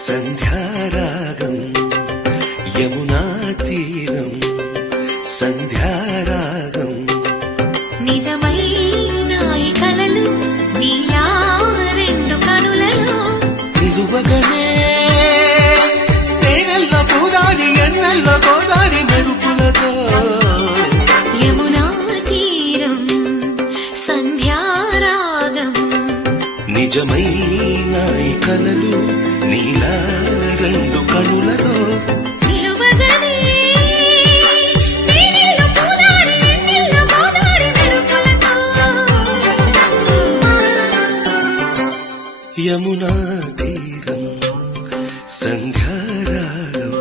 సంధ్యారాగం యమునా తీరం సంధ్యారాగం నిజమైన ఈ కలలు నీలా రెండు కనులలో నిలువగనే తేనెల్లో గోదారి ఎన్నెల్లో గోదారి మెరుపులతో యమునా తీరం సంధ్యారాగం నిజమైన ఈ కలలు నీలా రెండు కనులలో నిలువగనే తేనెల్లో గోదారి ఎన్నెల్లో గోదారి మెరుపులతో యమునా తీరం సంధ్యారాగం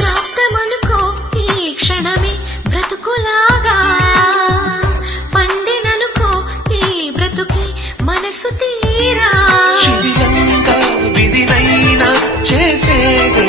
ప్రాప్తమనుకో ఈ క్షణమే బ్రతుకులాగా పండిననుకో ఈ బ్రతుకి మనసు తీరా శిథిలంగా విధినైనా చేసేదే